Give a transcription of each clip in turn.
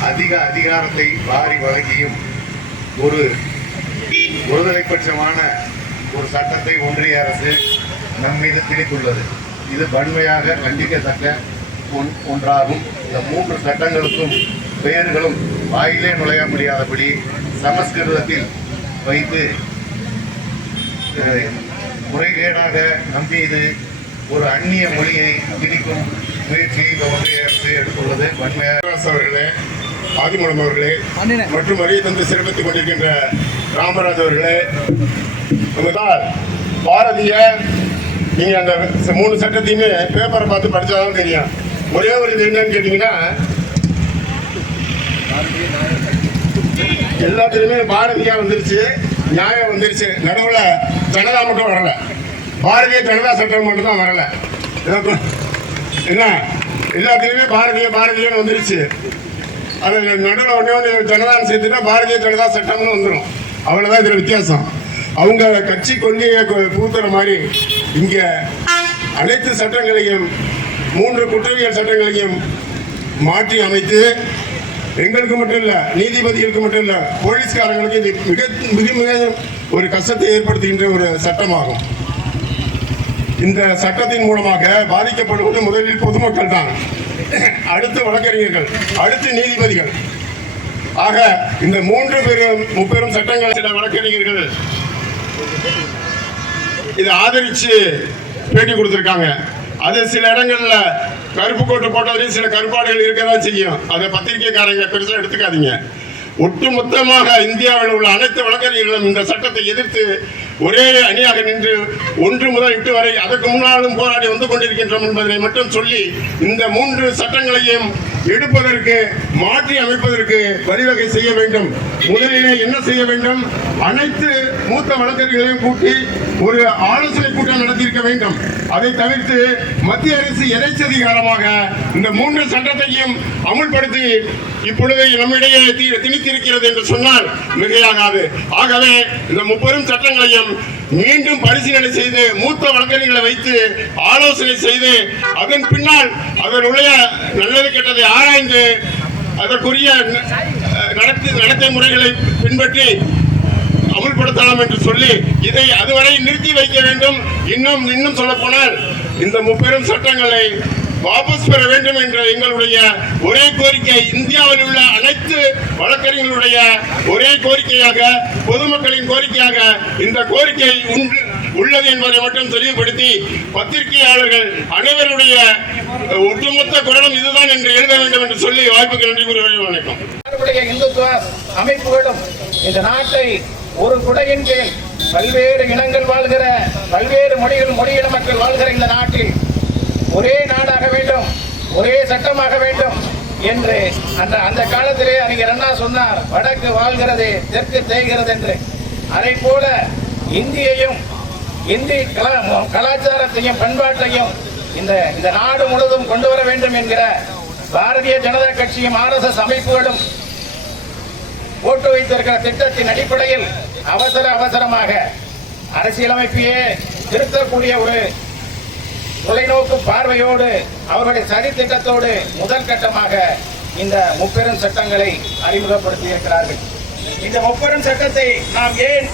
அதிகாரத்தை வாரி வழங்கியும் ஒரு ஒருதலை பட்சமான ஒரு சட்டத்தை ஒன்றிய அரசு நம் மீது திணித்துள்ளது. இது வன்மையாக கண்டிக்கத்தக்க ஒன்- ஒன்றாகும். இந்த மூன்று சட்டங்களுக்கும் பெயர்களும் வாயிலே நுழைய முடியாதபடி சமஸ்கிருதத்தில் வைத்து முறைகேடாக நம்பி இது ஒரு அந்நிய மொழியை திணிக்கும் முயற்சியை இந்த ஒன்றிய அரசு எடுத்துள்ளது. அவர்களே ஆதிமூலம் அவர்களே மற்றும் வரியை தந்து சிறப்பித்துக் கொண்டிருக்கின்ற ராமராஜ் அவர்களே பாரதிய நீங்க அந்த மூணு சட்டத்தையுமே பேப்பரை பார்த்து படிச்சாதான் தெரியும். ஒரே ஒரு இது என்னன்னு கேட்டீங்கன்னா எல்லாத்துலயுமே பாரதியா வந்துருச்சு நியாயம் வந்துருச்சு. நடுவுல ஜனதா மட்டும் வரல. பாரதிய ஜனதா சட்டம் மட்டும் தான் வரல என்ன? எல்லாத்துலேயுமே பாரதிய பாரதியன்னு வந்துருச்சு. அது நடுவில் ஒன்றே ஒன்று ஜனதான்னு சேர்த்துனா பாரதிய ஜனதா சட்டம்னு வந்துடும் அவ்வளோதான் இதில் வித்தியாசம். அவங்க கட்சி கொள்கையை கு- பூத்துற மாதிரி இங்கே அனைத்து சட்டங்களையும் மூன்று குற்றவியல் சட்டங்களையும் மாற்றி அமைத்து எங்களுக்கு மட்டும் இல்லை நீதிபதிகளுக்கு மட்டும் இல்லை போலீஸ்காரங்களுக்கு இது மிக மிக மிக ஒரு கஷ்டத்தை ஏற்படுத்துகின்ற ஒரு சட்டமாகும். இந்த சட்டத்தின் மூலமாக பாதிக்கப்படுவது முதலில் பொதுமக்கள் தான் அடுத்து வழக்கறிஞர்கள் அடுத்து நீதிபதிகள். ஆக இந்த மூன்று பெரும் முப்பெரும் சட்டங்கள் சில வழக்கறிஞர்கள் இதை ஆதரிச்சு பேட்டி கொடுத்துருக்காங்க. அது சில இடங்களில் கருப்பு கோட்டு போட்டதுலேயும் சில கருப்பாடுகள் இருக்கதான் செய்யும். அதை பத்திரிகைக்காரங்க பெருசாக எடுத்துக்காதீங்க. ஒட்டுமொத்தமாக இந்தியாவில் உள்ள அனைத்து வழக்கறிஞர்களும் இந்த சட்டத்தை எதிர்த்து ஒரே அணியாக நின்று ஒன்று முதல் எட்டு வரை அதற்கு முன்னாலும் போராடி வந்து கொண்டிருக்கின்றோம் என்பதை மட்டும் சொல்லி இந்த மூன்று சட்டங்களையும் எடுப்பதற்கு மாற்றி அமைப்பதற்கு வழிவகை செய்ய வேண்டும். முதலிலே என்ன செய்ய வேண்டும்? அனைத்து மூத்த வழக்கறிஞர்களையும் கூட்டி ஒரு ஆலோசனை கூட்டம் நடத்தியிருக்க வேண்டும். அதை தவிர்த்து மத்திய அரசு எதைச்சதிகாரமாக இந்த மூன்று சட்டத்தையும் அமுல்படுத்தி இப்பொழுது நம்மிடையே திணித்திருக்கிறது என்று சொன்னால் மிகையாகாது. ஆகவே இந்த முப்பெரும் சட்டங்களையும் மீண்டும் பரிசீலனை செய்து மூத்த வழக்கறிஞர்களை வைத்து ஆலோசனை செய்து அதன் பின்னால் அதனுடைய நல்லது கெட்டதை ஆராய்ந்து அதற்குரிய நடத்தி நடத்தை முறைகளை பின்பற்றி அமுல்படுத்தலாம் என்று சொல்லி இதை அதுவரை நிறுத்தி வைக்க வேண்டும். இன்னும் இன்னும் சொல்ல போனால் இந்த முப்பெரும் சட்டங்களை வாபஸ் பெற வேண்டும் என்ற எங்களுடைய ஒரே கோரிக்கை இந்தியாவில் உள்ள அனைத்து வழக்கறிஞர்களுடைய ஒரே கோரிக்கையாக பொதுமக்களின் கோரிக்கையாக இந்த கோரிக்கை உண்டு- உள்ளது என்பதை மட்டும் தெளிவுபடுத்தி பத்திரிகையாளர்கள் அனைவருடைய ஒட்டுமொத்த குரலும் இதுதான் என்று எழுத வேண்டும் என்று சொல்லி வாய்ப்புக்கு நன்றி கூறி வணக்கம். நாட்டுடைய இந்துத்துவ அமைப்புகளும் இந்த நாட்டை ஒரு குடையின் கீழ் பல்வேறு இனங்கள் வாழ்கிற பல்வேறு மொழிகள் மொழியின மக்கள் வாழ்கிற இந்த நாட்டில் ஒரே நாடாக வேண்டும் ஒரே சட்டமாக வேண்டும் என்று அந்த அந்த காலத்திலே அறிஞர் அண்ணா சொன்னார். வடக்கு வாழ்கிறது தெற்கு தேய்கிறது என்று அதை போல இந்தியையும் இந்தி கலா- கலாச்சாரத்தையும் பண்பாட்டையும் இந்த இந்த நாடு முழுவதும் கொண்டு வர வேண்டும் என்கிற பாரதிய ஜனதா கட்சியும் ஆர்எஸ்எஸ் அமைப்புகளும் போட்டு வைத்திருக்கிற திட்டத்தின் அடிப்படையில் அவசர அவசரமாக அரசியலமைப்பையே திருத்தக்கூடிய ஒரு தொலைநோக்கு பார்வையோடு அவர்களுடைய சதி திட்டத்தோடு முதல் கட்டமாக இந்த முப்பெரும் சட்டங்களை அறிமுகப்படுத்தி இருக்கிறார்கள் இந்த முப்பெரும் சட்டத்தை நாம் ஏன்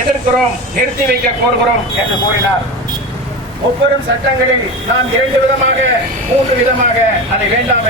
எதிர்க்கிறோம் நிறுத்தி வைக்க கோருகிறோம் என்று கூறினார். முப்பெரும் சட்டங்களில் நாம் இரண்டு விதமாக மூன்று விதமாக அதை வேண்டாம் என்று